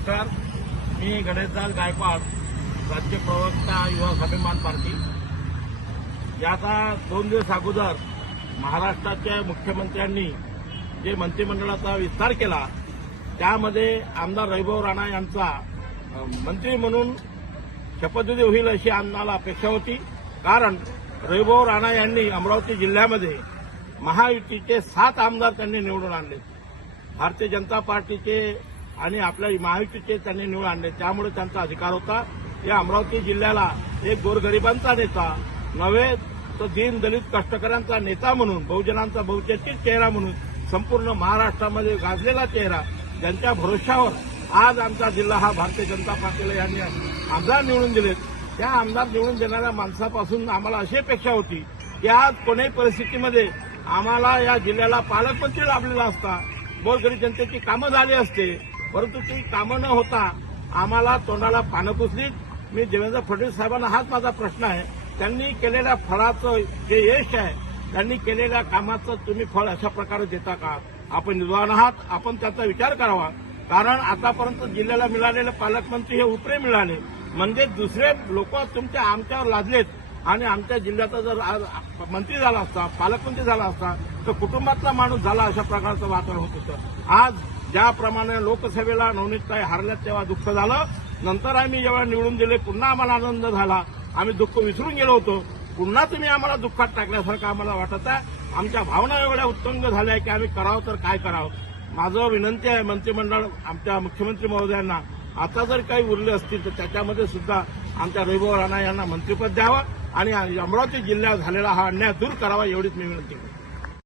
नमस्कार, मी गणेशदास गायकवाड, राज्य प्रवक्ता युवा स्वाभिमान पार्टी। याचा 2 दिवस अगोदर महाराष्ट्राच्या मुख्यमंत्र्यांनी जे मंत्रिमंडळाचा विस्तार केला त्यामध्ये आमदार रविभाऊ राणा यांचा मंत्री म्हणून शपथविधी होईल अशी आम्हाला अपेक्षा होती। कारण रविभाऊ राणा यांनी अमरावती जिल्ह्यामध्ये महायुतीचे 7 आमदार त्यांनी निवडून आणले, भारतीय जनता पार्टीचे आणि आपल्या महायुतीचे त्यांनी निवडून आणले, त्यामुळे त्यांचा अधिकार होता। या अमरावती जिल्ह्याला एक गोरगरिबांचा नेता नव्हे तर दीन दलित कष्टकऱ्यांचा नेता म्हणून, बहुजनांचा बहुचर्चित चेहरा म्हणून, संपूर्ण महाराष्ट्रामध्ये गाजलेला चेहरा, ज्यांच्या भरोशावर आज आमचा जिल्हा हा भारतीय जनता पार्टीला यांनी आमदार निवडून दिलेत, त्या आमदार निवडून देणाऱ्या माणसापासून आम्हाला अशी अपेक्षा होती की आज कोणत्याही परिस्थितीमध्ये आम्हाला या जिल्ह्याला पालकमंत्री लाभलेला असता, गोरगरीब जनतेची कामं झाली असते, परंतु ती कामं न होता आम्हाला तोंडाला पानं पुसलीत। मी देवेंद्र फडणवीस साहेबांना हाच माझा प्रश्न आहे, त्यांनी केलेल्या फळाचं जे यश आहे, त्यांनी केलेल्या कामाचं तुम्ही फळ अशा प्रकारे देता का? आपण निर्वाण आहात, आपण त्याचा विचार करावा। कारण आतापर्यंत जिल्ह्याला मिळालेले पालकमंत्री हे उपरे मिळाले, म्हणजे दुसरे लोक तुमच्या आमच्यावर लादलेत आणि आमच्या जिल्ह्याचा जर आज मंत्री झाला असता, पालकमंत्री झाला असता तर कुटुंबातला माणूस झाला अशा प्रकारचं वातावरण होत होतं। आज ज्याप्रमाणे लोकसभेला नवनीतताई हारल्यात तेव्हा दुःख झालं, नंतर आम्ही जेव्हा निवडून दिले पुन्हा आम्हाला आनंद झाला, आम्ही दुःख विसरून गेलो होतो, पुन्हा तुम्ही आम्हाला दुःखात टाकल्यासारखं आम्हाला वाटत आहे। आमच्या भावना एवढ्या उत्तुंग झाल्या की आम्ही करावं तर काय करावं। माझं विनंती आहे मंत्रिमंडळ आमच्या मुख्यमंत्री महोदयांना, आता जर काही उरले असतील तर त्याच्यामध्ये सुद्धा आमच्या रविभाऊ राणा यांना मंत्रिपद द्यावं आणि अमरावती जिल्ह्यात झालेला हा अन्याय दूर करावा, एवढीच मी विनंती करतो।